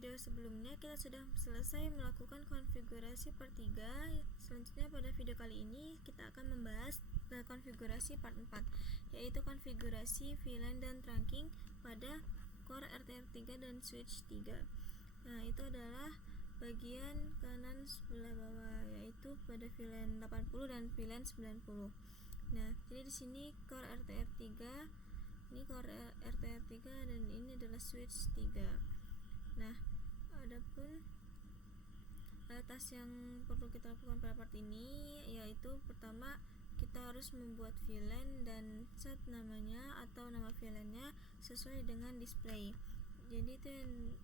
video sebelumnya kita sudah selesai melakukan konfigurasi part 3. Selanjutnya pada video kali ini kita akan membahas konfigurasi part 4, yaitu konfigurasi VLAN dan trunking pada core RTR3 dan switch 3. Nah, itu adalah bagian kanan sebelah bawah, yaitu pada VLAN 80 dan VLAN 90. Nah, jadi di sini core RTR3, ini core RTR3 dan ini adalah switch 3. Nah, adapun tas yang perlu kita lakukan pada part ini yaitu pertama kita harus membuat VLAN dan set namanya atau nama VLAN-nya sesuai dengan display. Jadi itu yang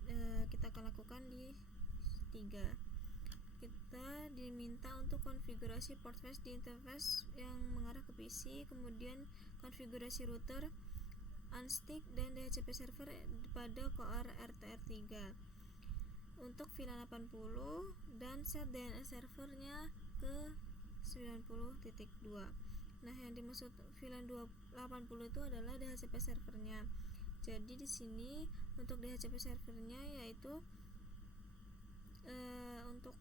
kita akan lakukan di 3. Kita diminta untuk konfigurasi port face di interface yang mengarah ke PC, kemudian konfigurasi router, unstick dan DHCP server pada core RTR3 untuk VLAN 80 dan set DNS servernya ke 90.2. Nah, yang dimaksud VLAN 80 itu adalah DHCP servernya. Jadi di sini untuk DHCP servernya yaitu untuk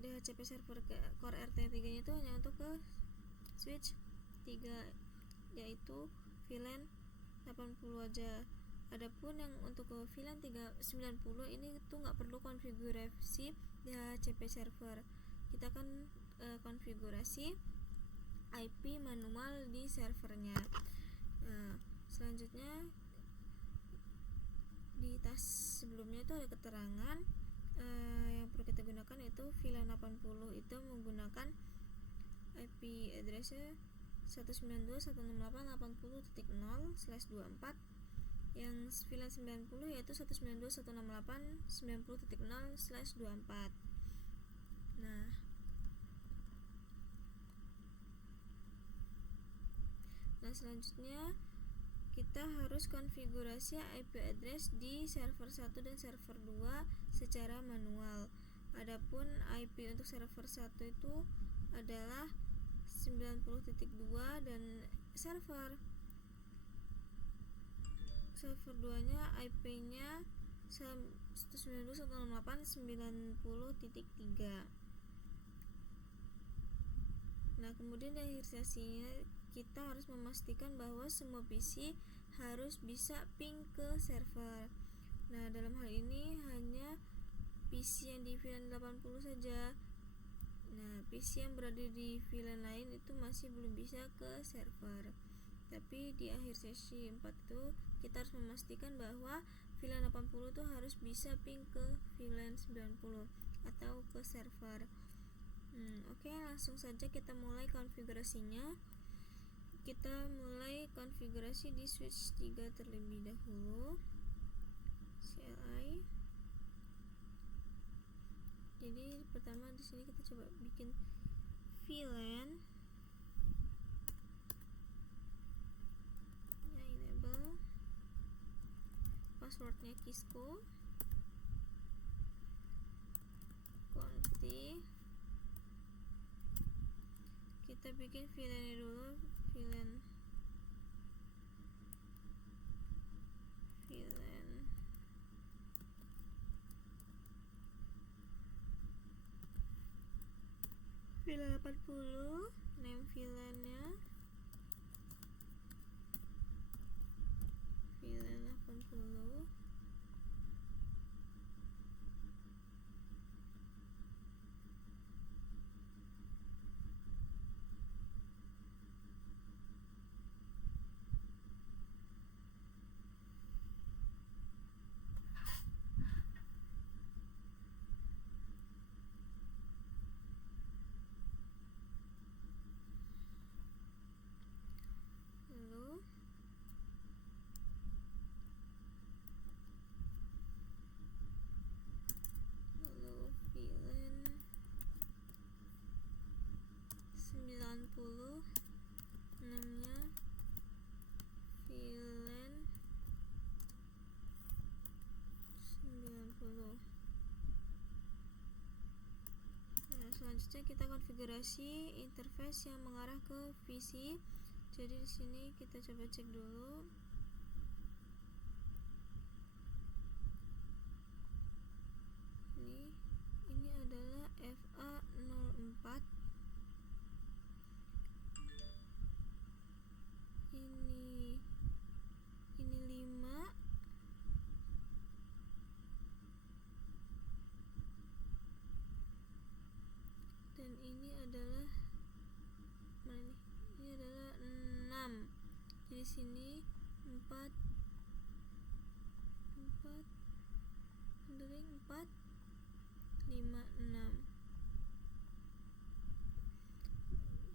DHCP server ke core RTR3 nya itu hanya untuk ke switch 3, yaitu VLAN 80 aja. Adapun yang untuk ke VLAN 390 ini tuh nggak perlu konfigurasi DHCP server. Kita akan konfigurasi IP manual di servernya. Nah, selanjutnya di tas sebelumnya itu ada keterangan yang perlu kita gunakan, yaitu VLAN 80 itu menggunakan IP address-nya 192.168.80.0/24, yang VLAN 90 yaitu 192.168.90.0/24. Nah, selanjutnya kita harus konfigurasi IP address di server 1 dan server 2 secara manual. Adapun IP untuk server 1 itu adalah 90.2 dan server 2 nya IP-nya 192.168.90.3. Nah, kemudian dari registrasinya kita harus memastikan bahwa semua PC harus bisa ping ke server. Nah, dalam hal ini hanya PC yang di VLAN 80 saja. Nah, PC yang berada di VLAN lain itu masih belum bisa ke server. Tapi di akhir sesi 4 itu kita harus memastikan bahwa VLAN 80 itu harus bisa ping ke VLAN 90 atau ke server. Oke, langsung saja kita mulai konfigurasinya. Kita mulai konfigurasi di switch 3 terlebih dahulu. CLI. Jadi pertama di sini kita coba bikin VLAN. Ya, enable. Passwordnya Kisco. Conti. Kita bikin VLAN-nya dulu, VLAN VLAN 80, name VLAN-nya VLAN 80. Lalu VLAN 90, namanya VLAN 90. Nah, selanjutnya kita konfigurasi interface yang mengarah ke PC. Jadi di sini kita coba cek dulu. modeling 4, 5, 6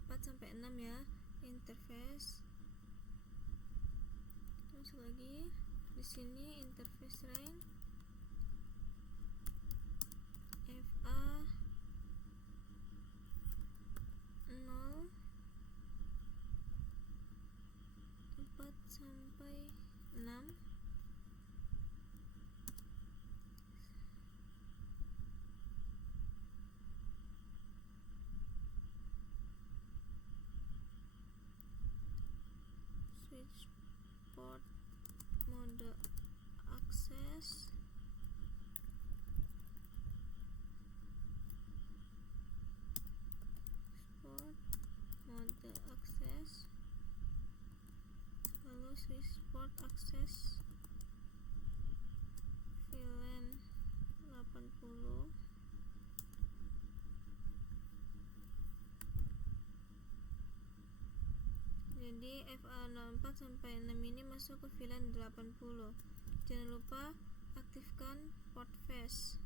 4 sampai 6 ya, interface. Terus lagi di sini interface rank FA 0, 4 sampai 6. Switch port mode akses, port mode akses, lalu switch port akses VLAN 80. Jadi FA04 sampai 6 ini masuk ke VLAN 80. Jangan lupa aktifkan port flash.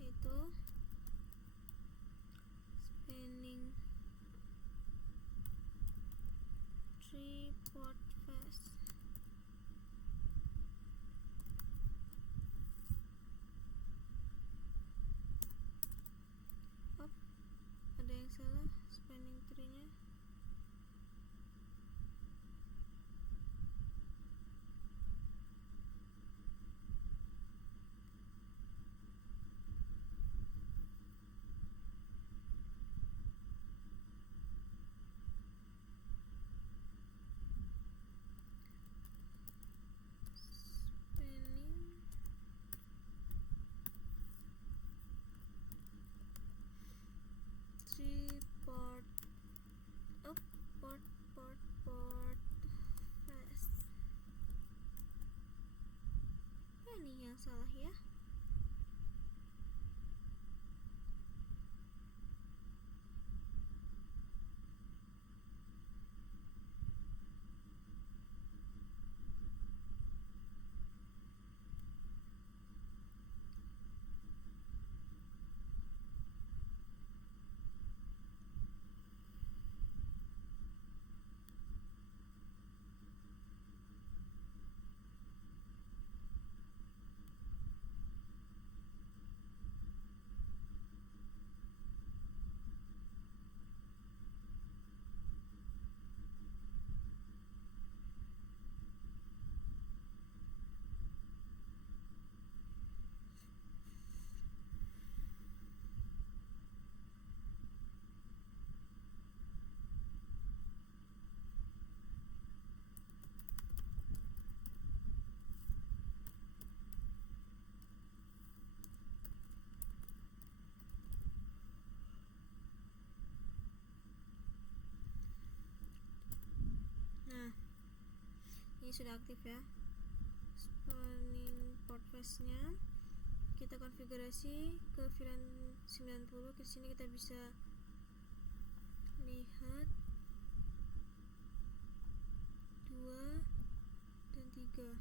Itu spanning tree port flash. Ada yang salah spanning tree-nya. Spanning tree port port flash. Ini yang salah ya. Nah, ini sudah aktif ya. Spanning port flash-nya kita konfigurasi ke VLAN 90. Ke sini kita bisa lihat 2 dan 3.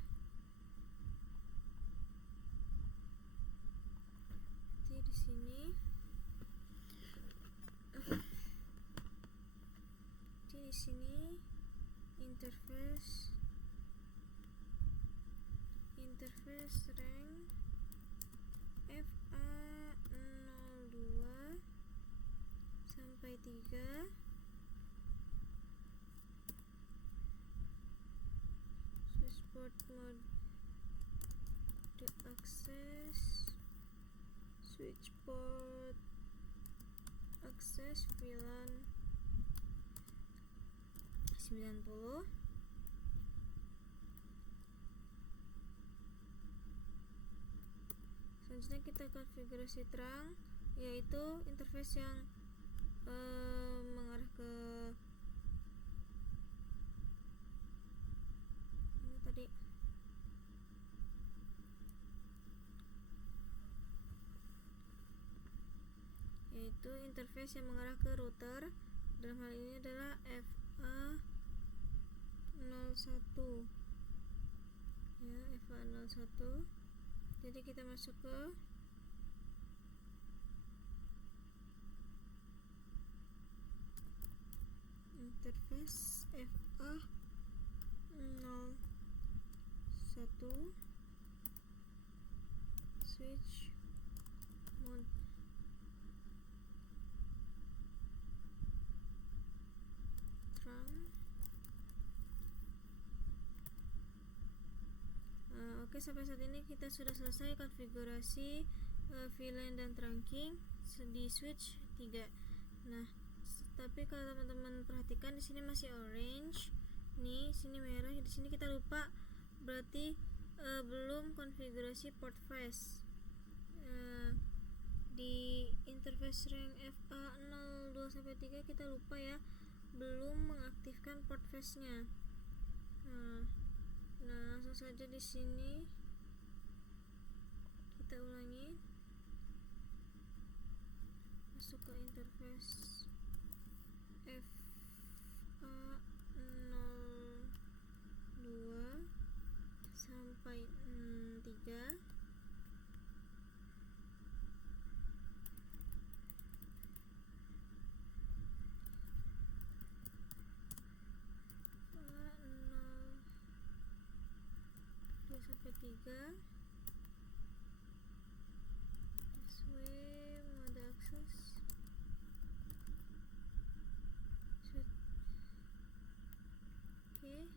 Jadi di sini interface rank FA02 sampai 3, switchboard mode access, switchboard access VLAN 90. Selanjutnya kita konfigurasi terang, yaitu interface yang mengarah ke ini tadi yaitu interface yang mengarah ke router. Dalam hal ini adalah FA01 ya, FA01. Jadi kita masuk ke interface FA01 switch mode. Oke, sampai saat ini kita sudah selesai konfigurasi VLAN dan trunking di switch 3. Nah, tapi kalau teman-teman perhatikan di sini masih orange, nih sini merah, di sini kita lupa, berarti belum konfigurasi port face. Di interface rank FA02 sampai 3 kita lupa ya, belum mengaktifkan port face-nya. Nah, langsung saja di sini kita ulangi, masuk ke interface FA02 sampai 3. Sampai 3 sway mode access. Oke,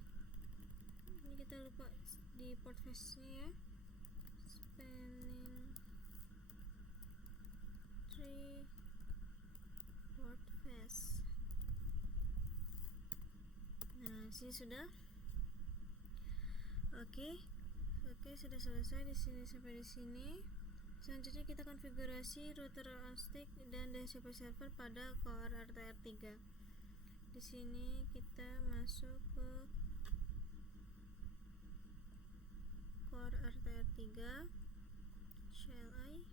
ini kita lupa di port face nya ya, spanning tree port face. Nah, sini sudah. Oke, sudah selesai di sini sampai di sini. Selanjutnya kita konfigurasi router on stick dan DHCP server pada core RTR3. Di sini kita masuk ke core RTR3 CLI.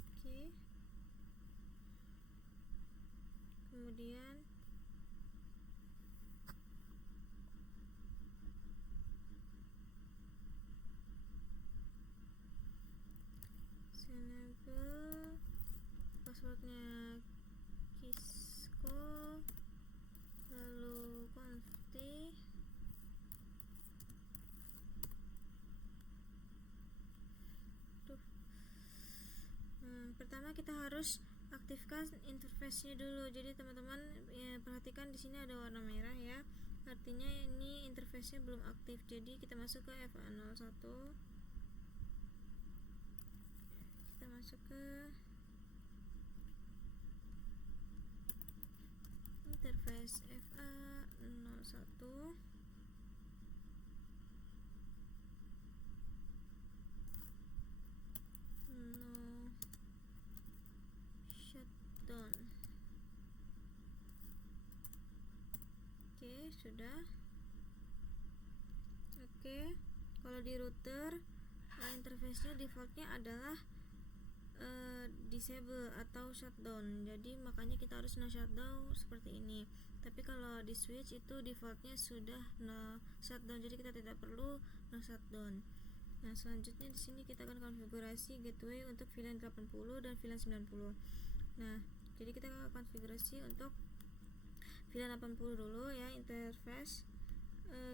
Oke. Kemudian enable passwordnya Kisco, lalu confi. Pertama kita harus aktifkan interface-nya dulu. Jadi teman-teman ya, perhatikan di sini ada warna merah ya, artinya ini interface-nya belum aktif. Jadi kita masuk ke FA01, kita masuk ke interface FA01, no shutdown. Oke, sudah. Oke, kalau di router interface-nya defaultnya adalah disable atau shutdown, jadi makanya kita harus no shutdown seperti ini. Tapi kalau di switch itu defaultnya sudah no shutdown, jadi kita tidak perlu no shutdown. Nah, selanjutnya di sini kita akan konfigurasi gateway untuk VLAN 80 dan VLAN 90. Nah, jadi kita konfigurasi untuk VLAN 80 dulu ya, interface.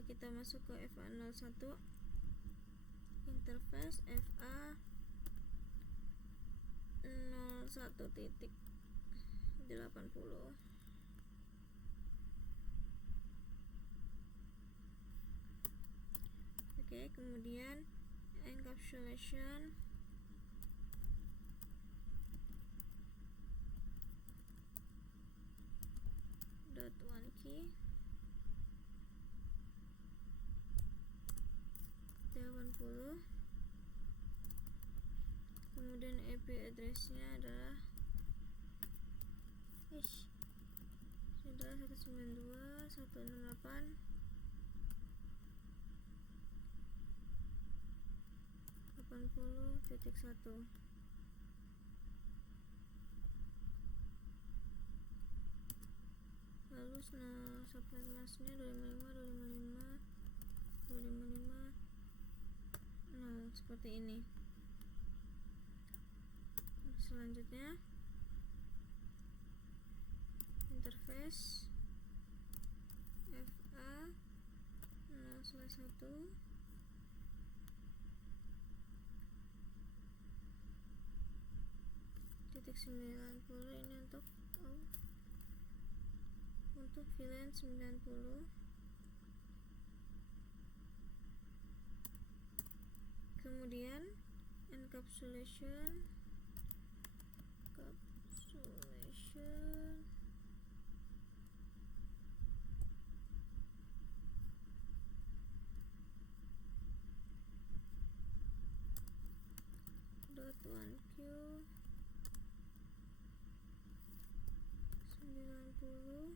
Kita masuk ke FA01, interface FA01.80. Oke, kemudian encapsulation .1 key 80. Kemudian IP address-nya adalah 192.168.80.1. terus subnet masknya 255 seperti ini. Selanjutnya interface FA 0/1 titik 90 ini untuk VLAN 90. Kemudian encapsulation .1q 90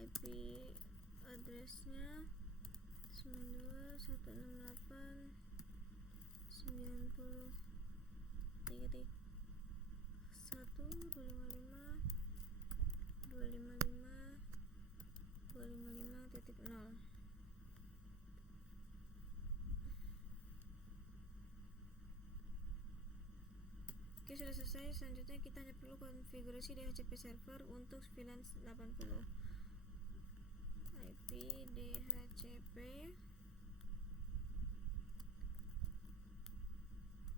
IP addressnya 92.168.1.255.255.0. Oke, sudah selesai. Selanjutnya kita hanya perlu konfigurasi DHCP server untuk VLAN 80. IP DHCP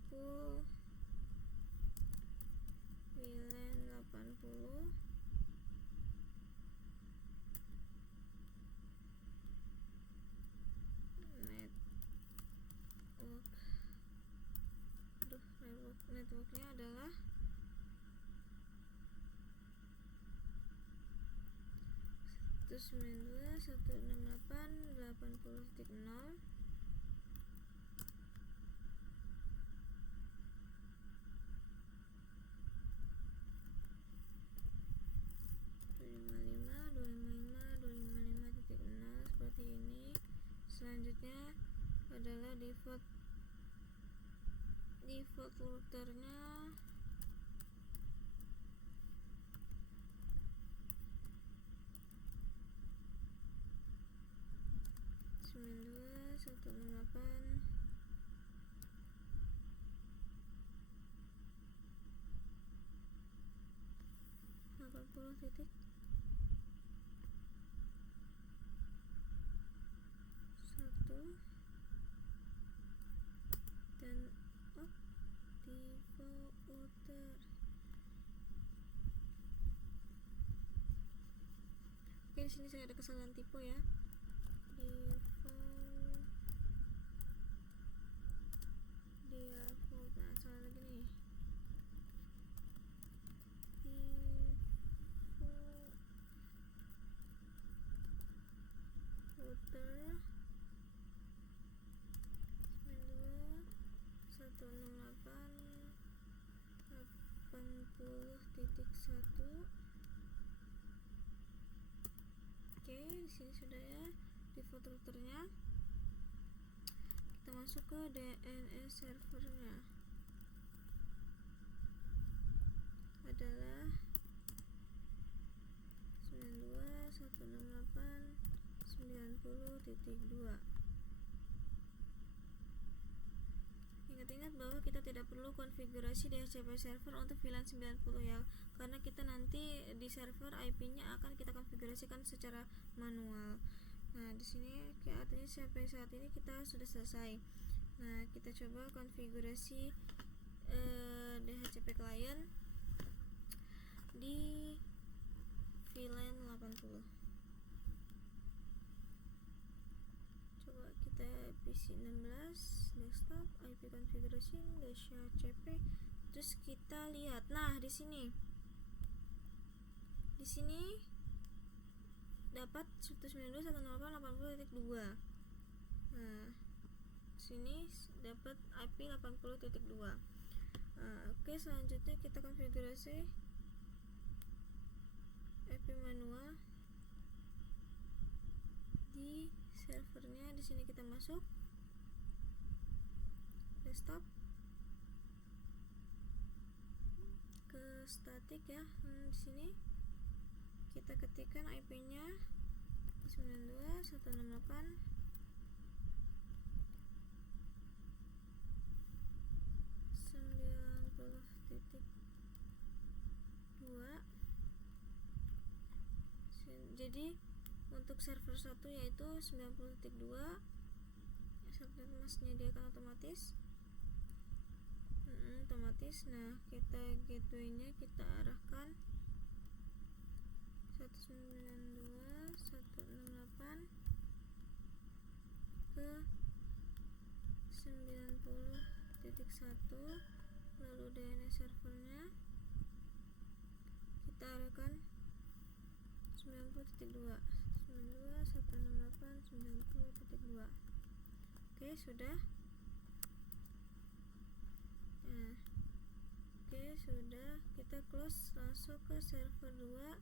pool VLAN 80 networknya adalah 192.168.80.0. Seperti ini. Selanjutnya adalah default routernya 92.168.80.1 dan default router. Oke, di sini saya ada kesalahan tipe ya. Default nah salah lagi nih. Default router 92.168.80.1. Oke, di sini sudah ya default routernya. Kita masuk ke DNS servernya. Adalah 92.168.90.2. Ingat-ingat bahwa kita tidak perlu konfigurasi DHCP server untuk VLAN 90 ya, karena kita nanti di server IP-nya akan kita konfigurasikan secara manual. Nah, di sini artinya sampai saat ini kita sudah selesai. Nah, kita coba konfigurasi DHCP client di VLAN 80. Coba kita PC 16 desktop IP configuration DHCP, terus kita lihat. Nah, di sini dapat 192.168.80.2. Nah, sini dapat IP 80.2. Oke, selanjutnya kita konfigurasi IP manual di servernya. Di sini kita masuk desktop ke static ya. Di sini kita ketikkan IP-nya 92.90.2. Jadi untuk server 1 yaitu 90.2, subnet mas menyediakan otomatis. Nah, kita gateway-nya kita arahkan 192.168 ke 90.1, lalu DNS servernya kita arahkan 90.2, 92.168.90.2. Oke, sudah. Nah, sudah, kita close, langsung ke server 2,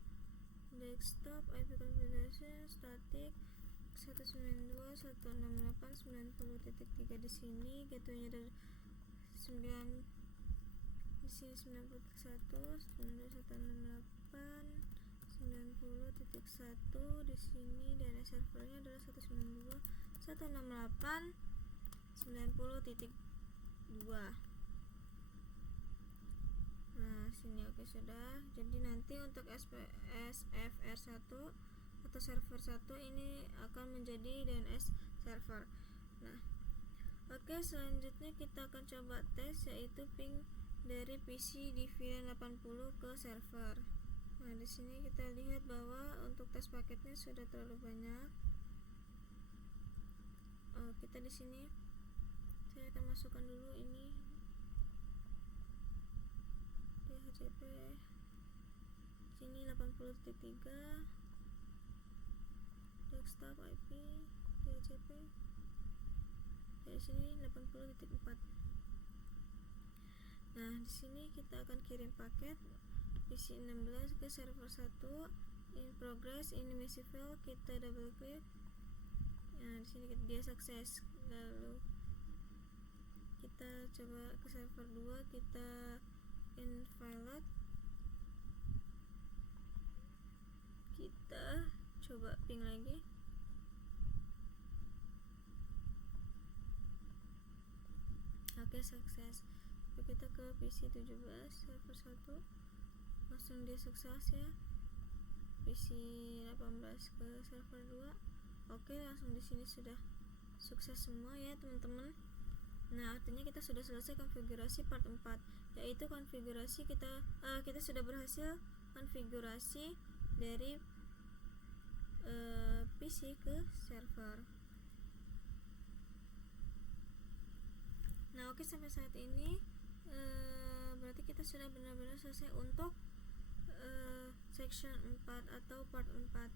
desktop, IP configuration, static 192.168.90.3. di sini gateway-nya dari 9, di sini 91, 92.168.90.1, di sini DNS servernya adalah 192.168.90.2. Nah, sini oke, sudah. Jadi nanti untuk SFR1 atau server 1 ini akan menjadi DNS server. Nah, oke, selanjutnya kita akan coba tes, yaitu ping dari PC di VLAN 80 ke server. Nah, di sini kita lihat bahwa untuk tes paketnya sudah terlalu banyak. Kita di sini saya akan masukkan dulu ini DHCP sini 80.3, desktop IP DHCP dari sini 80.4. Nah, di sini kita akan kirim paket PC 16 ke server 1, in progress, ini message file, kita double klik. Nah, di sini dia sukses. Lalu kita coba ke server 2, kita invalid, kita coba ping lagi. Oke, sukses. Lalu kita ke PC 17 server 1, langsung dia sukses ya. PC 18 ke server 2. Oke, langsung di sini sudah sukses semua ya teman-teman. Nah, artinya kita sudah selesai konfigurasi part 4, yaitu konfigurasi kita sudah berhasil konfigurasi dari PC ke server. Nah, oke, sampai saat ini berarti kita sudah benar-benar selesai untuk section 4 atau part 4.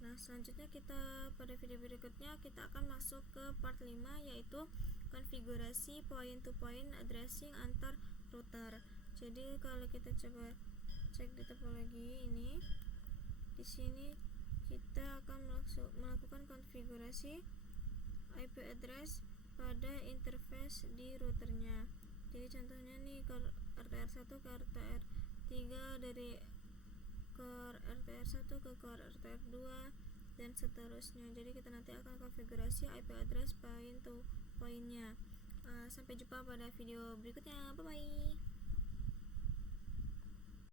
Nah, selanjutnya kita pada video berikutnya kita akan masuk ke part 5, yaitu konfigurasi point to point addressing antar router. Jadi kalau kita coba cek di topologi ini, di sini kita akan melakukan konfigurasi IP address pada interface di routernya. Jadi contohnya nih, core RTR1 ke RTR3, dari core RTR1 ke core RTR2 dan seterusnya. Jadi kita nanti akan konfigurasi IP address point to point-nya. Sampai jumpa pada video berikutnya. Bye bye.